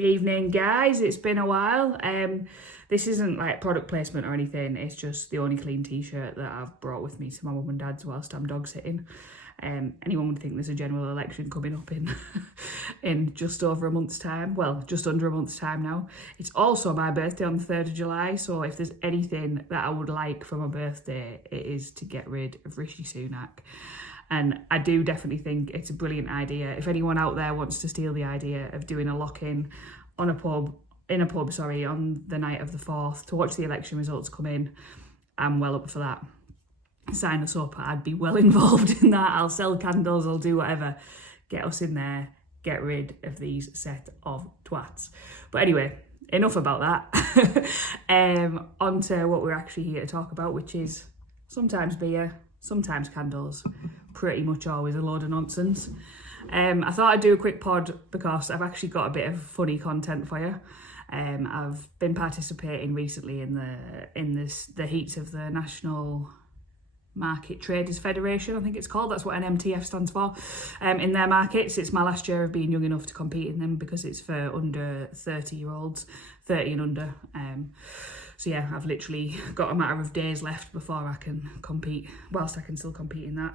Evening, guys. It's been a while. This isn't like product placement or anything. It's just the only clean t-shirt that I've brought with me to my mum and dad's whilst I'm dog sitting. Anyone would think there's a general election coming up in in just over a month's time. Well, just under a month's time now. It's also my birthday on the 3rd of July, so if there's anything that I would like for my birthday, it is to get rid of Rishi Sunak. And I do definitely think it's a brilliant idea. If anyone out there wants to steal the idea of doing a lock-in in a pub, on the night of the 4th to watch the election results come in, I'm well up for that. Sign us up. I'd be well involved in that. I'll sell candles, I'll do whatever. Get us in there, get rid of these set of twats. But anyway, enough about that. On to what we're actually here to talk about, which is sometimes beer, sometimes candles, pretty much always a load of nonsense. I thought I'd do a quick pod because I've actually got a bit of funny content for you. I've been participating recently in the heats of the National Market Traders Federation, I think it's called. That's what NMTF stands for. In their markets, it's my last year of being young enough to compete in them because it's for under 30-year-olds, 30 and under. So yeah, I've literally got a matter of days left before I can compete, whilst I can still compete in that.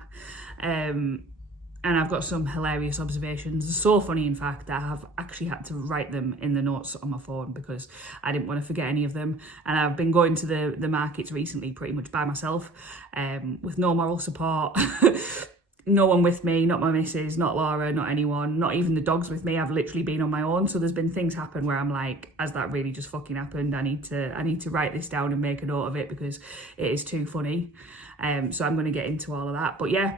And I've got some hilarious observations. So funny, in fact, that I have actually had to write them in the notes on my phone because I didn't want to forget any of them. And I've been going to the markets recently pretty much by myself, with no moral support. No one with me, not my missus, not Laura, not anyone, not even the dogs with me. I've literally been on my own. So there's been things happen where I'm like, has that really just fucking happened? I need to write this down and make a note of it because it is too funny. So I'm going to get into all of that. But yeah,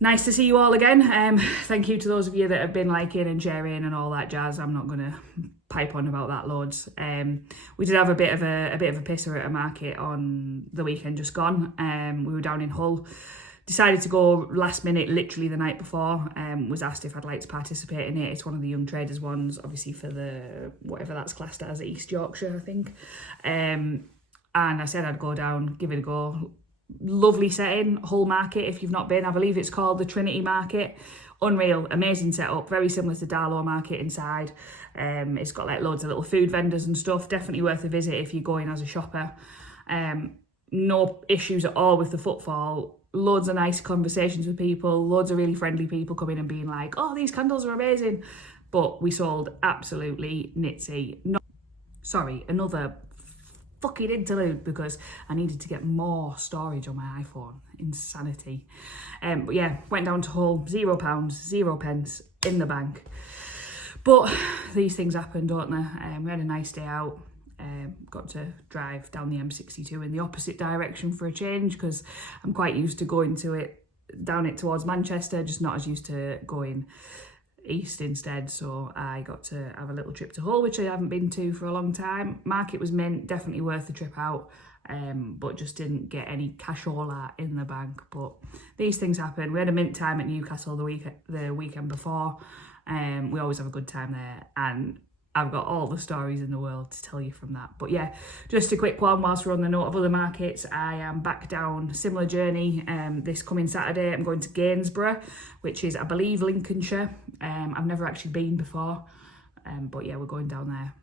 nice to see you all again. Thank you to those of you that have been liking and sharing and all that jazz. I'm not going to pipe on about that loads. We did have a bit of a pisser at a market on the weekend just gone. We were down in Hull. Decided to go last minute, literally the night before. Was asked if I'd like to participate in it. It's one of the young traders ones, obviously for the whatever that's classed as, East Yorkshire, I think. And I said I'd go down, give it a go. Lovely setting, Hull Market. If you've not been, I believe it's called the Trinity Market. Unreal, amazing setup, very similar to Darlow Market inside. It's got like loads of little food vendors and stuff. Definitely worth a visit if you're going as a shopper. No issues at all with the footfall. Loads of nice conversations with people, loads of really friendly people coming and being like, oh, these candles are amazing. But we sold absolutely nitsy. Another fucking interlude because I needed to get more storage on my iPhone. Insanity. But yeah, went down to Hull, £0, 0 pence in the bank. But these things happen, don't they? We had a nice day out. Got to drive down the M62 in the opposite direction for a change because I'm quite used to going down it towards Manchester, just not as used to going east instead. So I got to have a little trip to Hull, which I haven't been to for a long time. Market was mint, definitely worth the trip out, but just didn't get any cashola in the bank. But these things happen. We had a mint time at Newcastle the weekend before. We always have a good time there, and I've got all the stories in the world to tell you from that. But yeah, just a quick one whilst we're on the note of other markets. I am back down, similar journey. This coming Saturday, I'm going to Gainsborough, which is, I believe, Lincolnshire. I've never actually been before. But yeah, we're going down there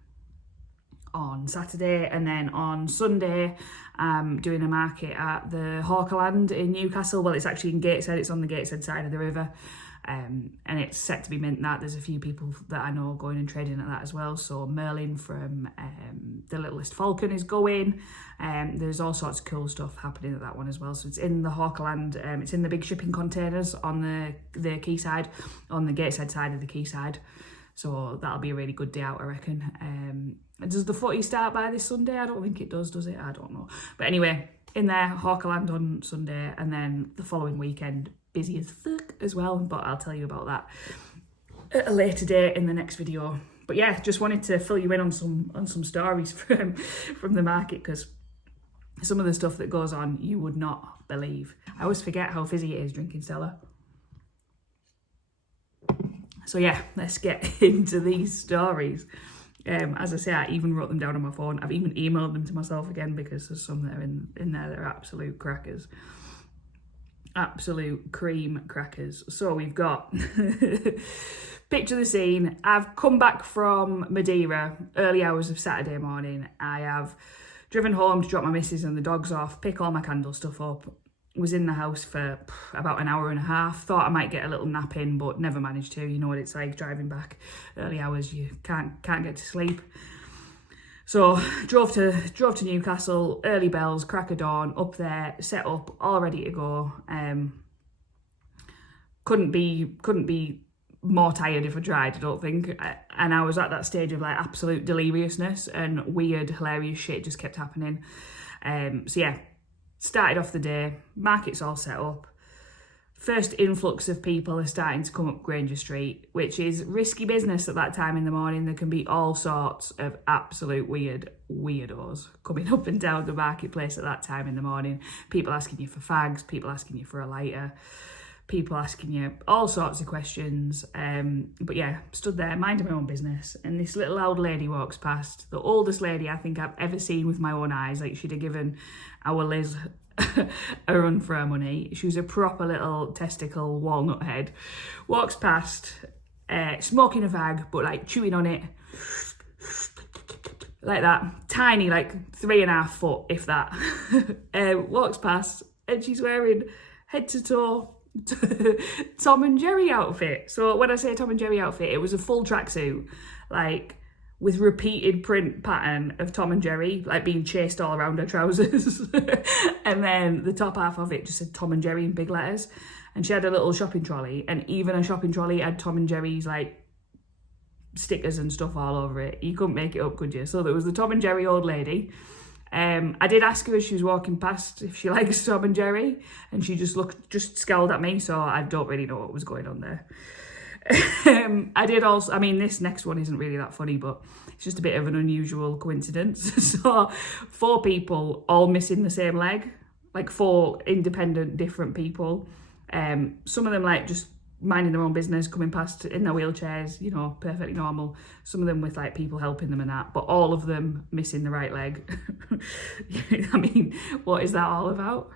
on Saturday. And then on Sunday, I'm doing a market at the Hawkerland in Newcastle. Well, it's actually in Gateshead. It's on the Gateshead side of the river. And it's set to be mint that. There's a few people that I know going and trading at that as well. So Merlin from The Littlest Falcon is going. There's all sorts of cool stuff happening at that one as well. So it's in the Hawkerland. It's in the big shipping containers on the quayside, on the Gateshead side of the quayside. So that'll be a really good day out, I reckon. Does the footy start by this Sunday? I don't think it does it? I don't know. But anyway, in there, Hawkerland on Sunday, and then the following weekend, busy as fuck as well, but I'll tell you about that at a later date in the next video. But yeah, just wanted to fill you in on some stories from the market, because some of the stuff that goes on you would not believe. I always forget how fizzy it is drinking Stella. So yeah, let's get into these stories. As I say, I even wrote them down on my phone. I've even emailed them to myself again because there's some that are in there that are absolute crackers. absolute cream crackers. So we've got, picture the scene. I've come back from Madeira, early hours of Saturday morning. I have driven home to drop my missus and the dogs off, pick all my candle stuff up. Was in the house for about an hour and a half. Thought I might get a little nap in, but never managed to. You know what it's like driving back early hours. You can't get to sleep. So drove to Newcastle, early bells, crack of dawn, up there, set up, all ready to go. Couldn't be more tired if I tried, I don't think. And I was at that stage of like absolute deliriousness, and weird, hilarious shit just kept happening. So yeah, started off the day, market's all set up. First influx of people are starting to come up Granger Street, which is risky business at that time in the morning. There can be all sorts of absolute weirdos coming up and down the marketplace at that time in the morning. People asking you for fags, people asking you for a lighter, people asking you all sorts of questions. But yeah, stood there, minding my own business, and this little old lady walks past, the oldest lady I think I've ever seen with my own eyes. Like, she'd have given our Liz a run for her money. She was a proper little testicle walnut head. Walks past, smoking a fag, but like chewing on it like that, tiny, like 3.5 foot, if that. Walks past, and she's wearing head to toe Tom and Jerry outfit. So when I say Tom and Jerry outfit, it was a full tracksuit, like with repeated print pattern of Tom and Jerry, like being chased all around her trousers. And then the top half of it just said Tom and Jerry in big letters. And she had a little shopping trolley, and even a shopping trolley had Tom and Jerry's like stickers and stuff all over it. You couldn't make it up, could you? So there was the Tom and Jerry old lady. I did ask her as she was walking past if she likes Tom and Jerry, and she just scowled at me, so I don't really know what was going on there. I mean, this next one isn't really that funny, but it's just a bit of an unusual coincidence. So 4 people all missing the same leg, like 4 independent, different people. Some of them like just minding their own business, coming past in their wheelchairs, you know, perfectly normal. Some of them with like people helping them and that, but all of them missing the right leg. I mean, what is that all about?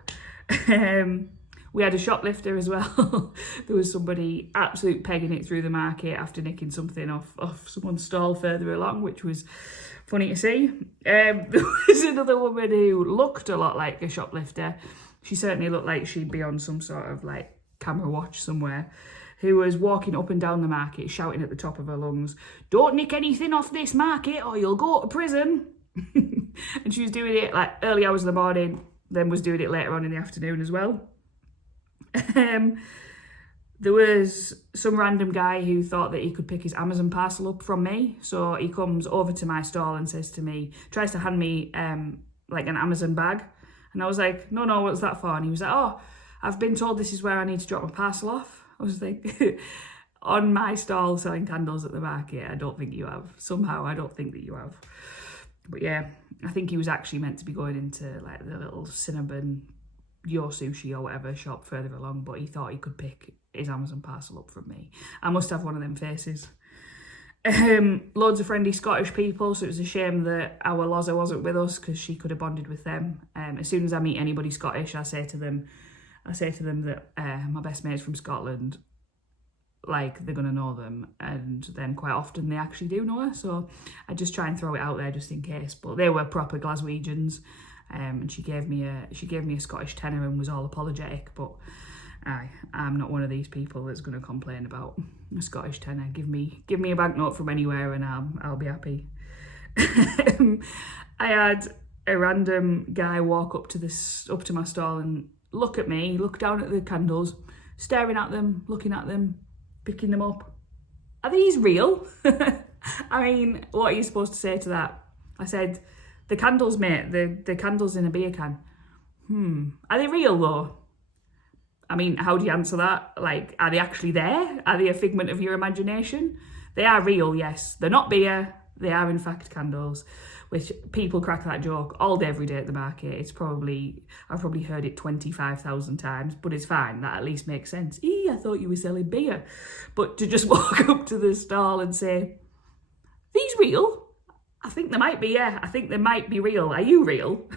We had a shoplifter as well. There was somebody absolute pegging it through the market after nicking something off someone's stall further along, which was funny to see. There was another woman who looked a lot like a shoplifter. She certainly looked like she'd be on some sort of like camera watch somewhere, who was walking up and down the market shouting at the top of her lungs, "Don't nick anything off this market or you'll go to prison." And she was doing it like early hours of the morning, then was doing it later on in the afternoon as well. There was some random guy who thought that he could pick his Amazon parcel up from me. So he comes over to my stall and says to me, tries to hand me like an Amazon bag. And I was like, no, what's that for? And he was like, "Oh, I've been told this is where I need to drop my parcel off." I was like, on my stall selling candles at the market, I don't think you have. Somehow, I don't think that you have. But yeah, I think he was actually meant to be going into like the little Cinnabon Your Sushi or whatever shop further along, but he thought he could pick his Amazon parcel up from me. I must have one of them faces. Loads of friendly Scottish people, so it was a shame that our Loza wasn't with us because she could have bonded with them. As soon as I meet anybody Scottish, I say to them that my best mate's from Scotland, like they're gonna know them, and then quite often they actually do know her. So I just try and throw it out there just in case. But they were proper Glaswegians. And she gave me a Scottish tenner and was all apologetic, but I'm not one of these people that's going to complain about a Scottish tenner. Give me a banknote from anywhere and I'll be happy. I had a random guy walk up to my stall and look at me, look down at the candles, staring at them, looking at them, picking them up. Are these real? I mean, what are you supposed to say to that? I said, "The candles, mate, the candles in a beer can." Are they real though? I mean, how do you answer that? Like, are they actually there? Are they a figment of your imagination? They are real, yes. They're not beer. They are in fact candles, which people crack that joke all day, every day at the market. I've probably heard it 25,000 times, but it's fine. That at least makes sense. I thought you were selling beer. But to just walk up to the stall and say, "These real?" I think they might be, yeah. I think they might be real. Are you real?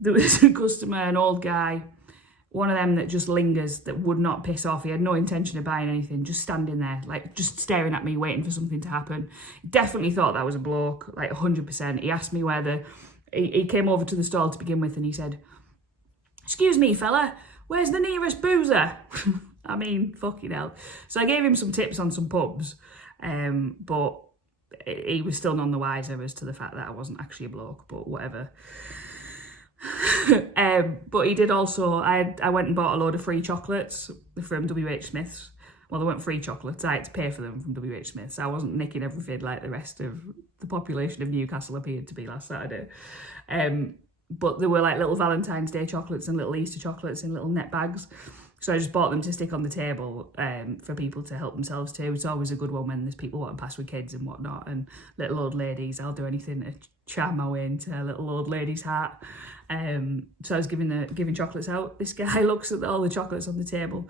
there was a customer, an old guy, one of them that just lingers, that would not piss off. He had no intention of buying anything, just standing there, like just staring at me, waiting for something to happen. Definitely thought that was a bloke, like 100%. He asked me where he came over to the stall to begin with, and he said, "Excuse me, fella, where's the nearest boozer?" I mean, fucking hell. So I gave him some tips on some pubs, but he was still none the wiser as to the fact that I wasn't actually a bloke, but whatever. But he did also, I went and bought a load of free chocolates from WH Smith's. Well, they weren't free chocolates, I had to pay for them from WH Smith's. I wasn't nicking everything like the rest of the population of Newcastle appeared to be last Saturday. But there were like little Valentine's Day chocolates and little Easter chocolates in little net bags. So I just bought them to stick on the table for people to help themselves too. It's always a good one when there's people walking past with kids and whatnot, and little old ladies. I'll do anything to charm my way into a little old lady's heart. So I was giving chocolates out. This guy looks at all the chocolates on the table,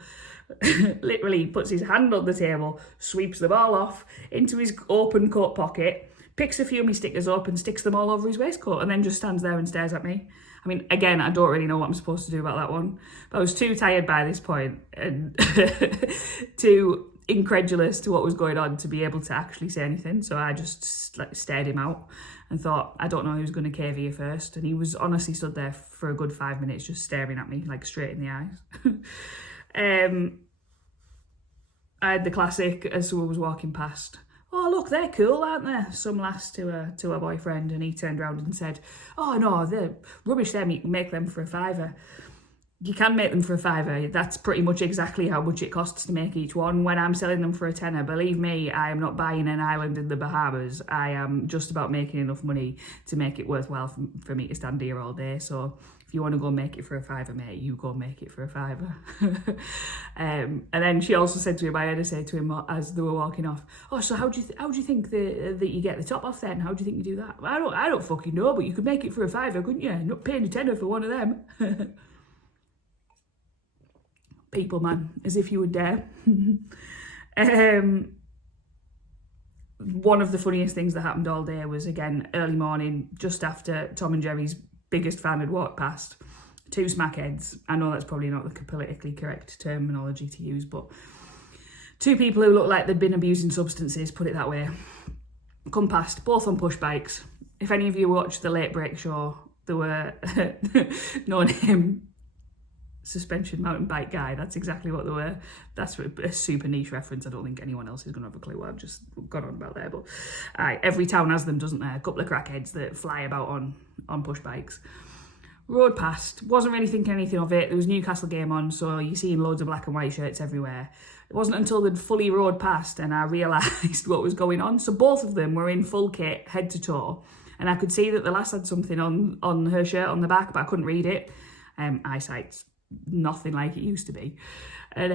literally puts his hand on the table, sweeps them all off into his open coat pocket, picks a few of my stickers up and sticks them all over his waistcoat, and then just stands there and stares at me. I mean, again, I don't really know what I'm supposed to do about that one, but I was too tired by this point and too incredulous to what was going on to be able to actually say anything. So I just like stared him out and thought, I don't know who's going to cave here first. And he was honestly stood there for a good 5 minutes just staring at me, like straight in the eyes. I had the classic as someone was walking past. "Oh, look, they're cool, aren't they?" Some lass to her boyfriend, and he turned around and said, "Oh, no, they're rubbish them, you can make them for £5. You can make them for £5. That's pretty much exactly how much it costs to make each one. When I'm selling them for a tenner, believe me, I am not buying an island in the Bahamas. I am just about making enough money to make it worthwhile for me to stand here all day. So if you want to go make it for a £5, mate, you go make it for a £5. And then she also said to him, I had to say to him as they were walking off, "Oh, so how do you think that you get the top off then? How do you think you do that?" I don't fucking know, but you could make it for a £5, couldn't you? Not paying a tenner for one of them. People, man, as if you would dare. One of the funniest things that happened all day was, again, early morning, just after Tom and Jerry's biggest fan had walked past. Two smackheads. I know that's probably not the politically correct terminology to use, but two people who looked like they'd been abusing substances, put it that way, come past, both on push bikes. If any of you watched the Late Break Show, there were no name suspension mountain bike guy. That's exactly what they were. That's a super niche reference. I don't think anyone else is going to have a clue what I've just gone on about there. But every town has them, doesn't there? A couple of crackheads that fly about on push bikes. Rode past, wasn't really thinking anything of it. There was a Newcastle game on, so you're seeing loads of black and white shirts everywhere. It wasn't until they'd fully rode past and I realised what was going on. So both of them were in full kit, head to toe, and I could see that the lass had something on her shirt on the back, but I couldn't read it. Eyesight's nothing like it used to be. And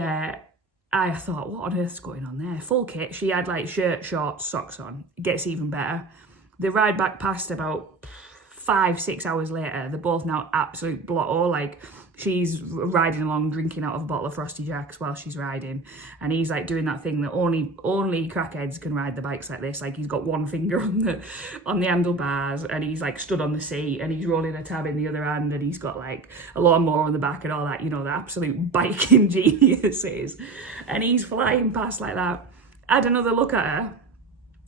I thought, what on earth's going on there? Full kit. She had like shirt, shorts, socks on. It gets even better. They ride back past about 5-6 hours later. They're both now absolute blotto. Like, she's riding along drinking out of a bottle of Frosty Jacks while she's riding, and he's like doing that thing that only crackheads can ride the bikes like this. Like, he's got one finger on the handlebars, and he's like stood on the seat, and he's rolling a tab in the other hand, and he's got like a lawnmower on the back and all that, you know, the absolute biking geniuses. And he's flying past like that. I had another look at her.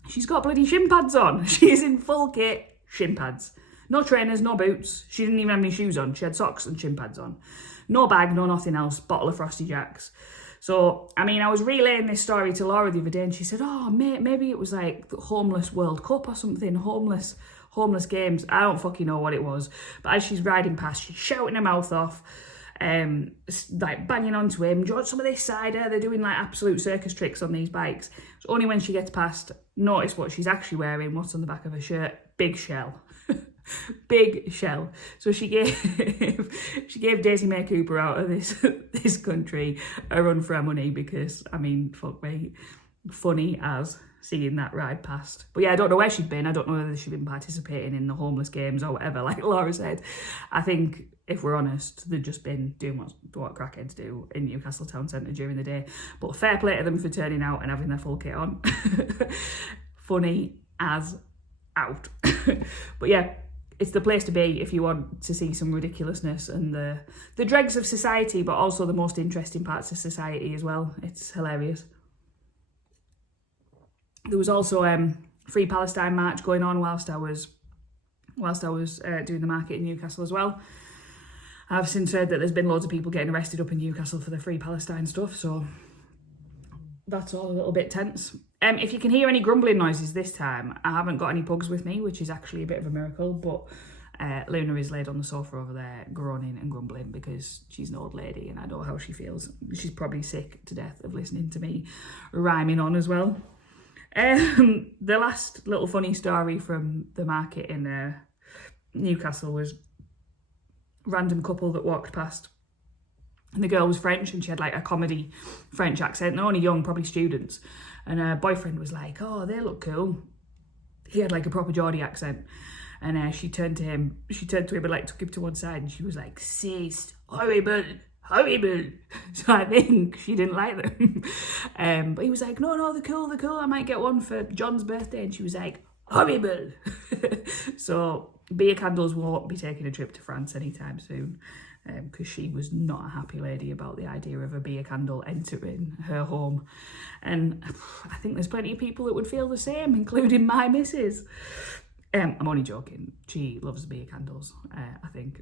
She's got bloody shin pads on. She's in full kit, shin pads. No trainers, no boots. She didn't even have any shoes on. She had socks and shin pads on. No bag, no nothing else. Bottle of Frosty Jacks. So, I mean, I was relaying this story to Laura the other day, and she said, "Oh, mate, maybe it was like the Homeless World Cup or something. Homeless games." I don't fucking know what it was. But as she's riding past, she's shouting her mouth off, like banging onto him. "Do you want some of this cider?" They're doing like absolute circus tricks on these bikes. It's only when she gets past, notice what she's actually wearing, what's on the back of her shirt. Big shell. Big shell. So she gave Daisy May Cooper out of this country a run for her money, because, I mean, fuck me, funny as seeing that ride past. But yeah, I don't know where she'd been. I don't know whether she'd been participating in the homeless games or whatever, like Laura said. I think, if we're honest, they'd just been doing what crackheads do in Newcastle town centre during the day. But fair play to them for turning out and having their full kit on. Funny as out. But yeah, it's the place to be if you want to see some ridiculousness and the dregs of society, but also the most interesting parts of society as well. It's hilarious. There was also Free Palestine march going on whilst I was doing the market in Newcastle as well. I've since heard that there's been loads of people getting arrested up in Newcastle for the Free Palestine stuff, so that's all a little bit tense. If you can hear any grumbling noises this time, I haven't got any pugs with me, which is actually a bit of a miracle, but Luna is laid on the sofa over there groaning and grumbling because she's an old lady and I know how she feels. She's probably sick to death of listening to me rhyming on as well. The last little funny story from the market in Newcastle was random couple that walked past, and the girl was French and she had like a comedy French accent. They're only young, probably students, and her boyfriend was like, oh, they look cool. He had like a proper Geordie accent, and she turned to him and like took him to one side and she was like, "C'est horrible, horrible." So I think she didn't like them. But he was like, no, they're cool, I might get one for John's birthday. And she was like, horrible. So Beer Candles won't be taking a trip to France anytime soon, because she was not a happy lady about the idea of a beer candle entering her home. And I think there's plenty of people that would feel the same, including my missus. I'm only joking. She loves beer candles, I think.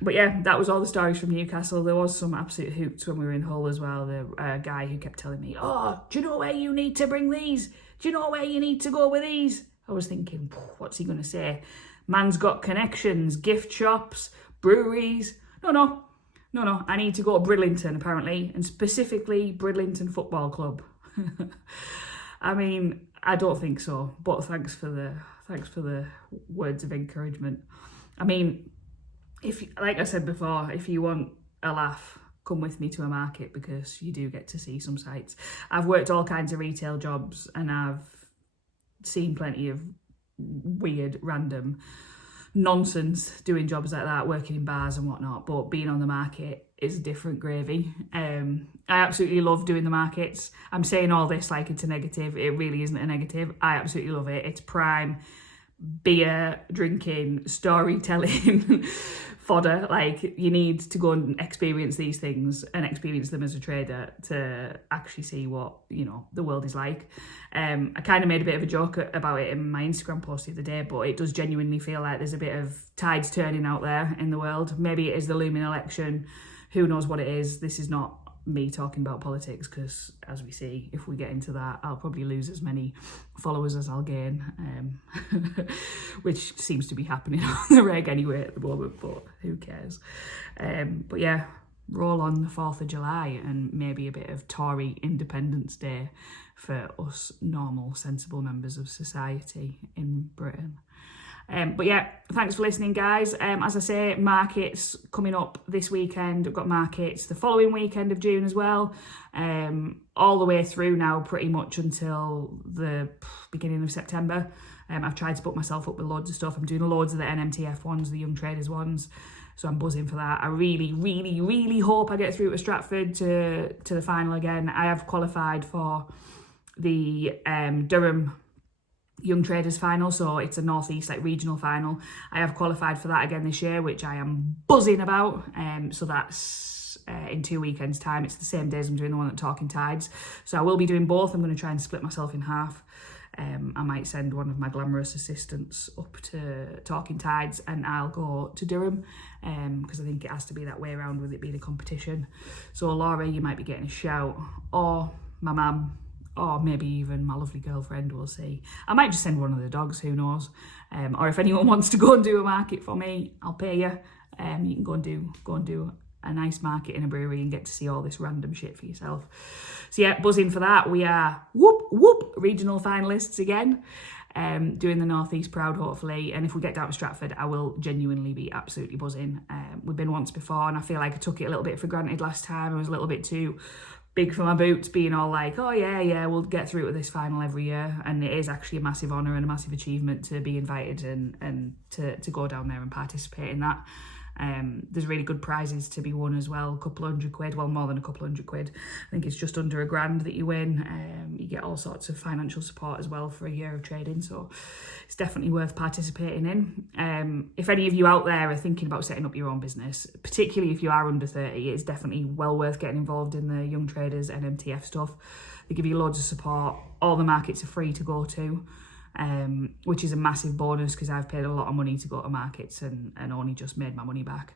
But yeah, that was all the stories from Newcastle. There was some absolute hoots when we were in Hull as well. The guy who kept telling me, oh, do you know where you need to bring these? Do you know where you need to go with these? I was thinking, what's he going to say? Man's got connections, gift shops, breweries. No. I need to go to Bridlington, apparently, and specifically Bridlington Football Club. I mean, I don't think so, but thanks for the words of encouragement. I mean, if, like I said before, if you want a laugh, come with me to a market, because you do get to see some sights. I've worked all kinds of retail jobs and I've seen plenty of weird, random nonsense doing jobs like that, working in bars and whatnot, but being on the market is different gravy. I absolutely love doing the markets. I'm saying all this like it's a negative. It really isn't a negative. I absolutely love it. It's prime beer drinking, storytelling fodder. Like, you need to go and experience these things and experience them as a trader to actually see what, you know, the world is like. I kind of made a bit of a joke about it in my Instagram post the other day, but it does genuinely feel like there's a bit of tides turning out there in the world. Maybe it is the looming election. Who knows what it is? This is not me talking about politics, because as we see, if we get into that, I'll probably lose as many followers as I'll gain, which seems to be happening on the reg anyway at the moment, but who cares? But yeah, roll on the 4th of July and maybe a bit of Tory Independence Day for us normal, sensible members of society in Britain. But yeah, thanks for listening, guys. As I say, markets coming up this weekend. I've got markets the following weekend of June as well. All the way through now, pretty much until the beginning of September. I've tried to put myself up with loads of stuff. I'm doing loads of the NMTF ones, the Young Traders ones. So I'm buzzing for that. I really, really, really hope I get through to Stratford to the final again. I have qualified for the Durham Young Traders final, so it's a northeast like regional final. I have qualified for that again this year, which I am buzzing about. So that's in 2 weekends time. It's the same days I'm doing the one at Talking Tides, so I will be doing both. I'm going to try and split myself in half. I might send one of my glamorous assistants up to Talking Tides and I'll go to Durham, because I think it has to be that way around with it being a competition. So Laura, you might be getting a shout, or my mum, or maybe even my lovely girlfriend, we'll see. I might just send one of the dogs, who knows? Or if anyone wants to go and do a market for me, I'll pay you. You can go and do a nice market in a brewery and get to see all this random shit for yourself. So yeah, buzzing for that. We are regional finalists again, doing the North East proud, hopefully. And if we get down to Stratford, I will genuinely be absolutely buzzing. We've been once before and I feel like I took it a little bit for granted last time. I was a little bit too big for my boots, being all like, oh yeah, we'll get through to this final every year. And it is actually a massive honour and a massive achievement to be invited and to go down there and participate in that. There's really good prizes to be won as well, a couple £100, well, more than a couple £100. I think it's just under £1,000 that you win. You get all sorts of financial support as well for a year of trading, so it's definitely worth participating in. If any of you out there are thinking about setting up your own business, particularly if you are under 30, it's definitely well worth getting involved in the Young Traders NMTF stuff. They give you loads of support. All the markets are free to go to, which is a massive bonus because I've paid a lot of money to go to markets and only just made my money back.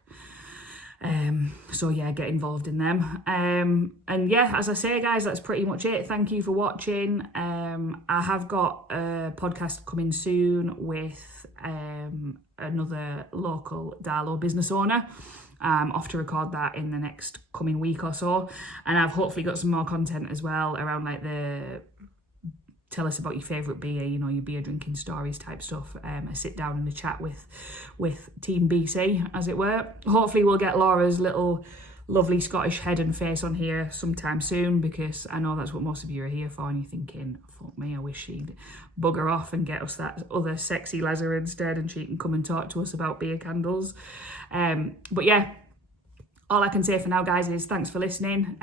So yeah, get involved in them. And yeah, as I say, guys, that's pretty much it. Thank you for watching. I have got a podcast coming soon with another local Darlow business owner. I'm off to record that in the next coming week or so, and I've hopefully got some more content as well around like the tell us about your favourite beer, you know, your beer drinking stories type stuff. A sit down and a chat with Team BC, as it were. Hopefully we'll get Laura's little lovely Scottish head and face on here sometime soon, because I know that's what most of you are here for, and you're thinking, fuck me, I wish she'd bugger off and get us that other sexy Lazar instead, and she can come and talk to us about beer candles. But yeah, all I can say for now, guys, is thanks for listening.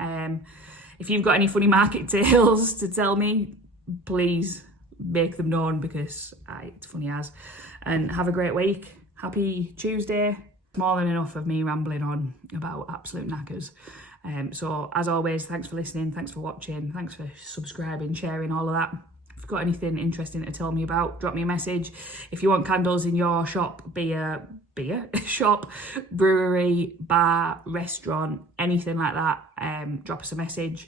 If you've got any funny market tales to tell me, please make them known, because it's funny as. And have a great week. Happy Tuesday. More than enough of me rambling on about absolute knackers. So as always, thanks for listening, thanks for watching, thanks for subscribing, sharing, all of that. If you've got anything interesting to tell me about, drop me a message. If you want candles in your shop, beer shop, brewery, bar, restaurant, anything like that, drop us a message.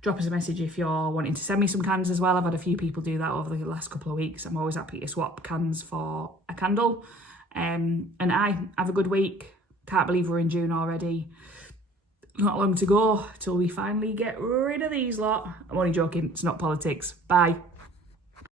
Drop us a message if you're wanting to send me some cans as well. I've had a few people do that over the last couple of weeks. I'm always happy to swap cans for a candle. And have a good week. Can't believe we're in June already. Not long to go till we finally get rid of these lot. I'm only joking, it's not politics. Bye.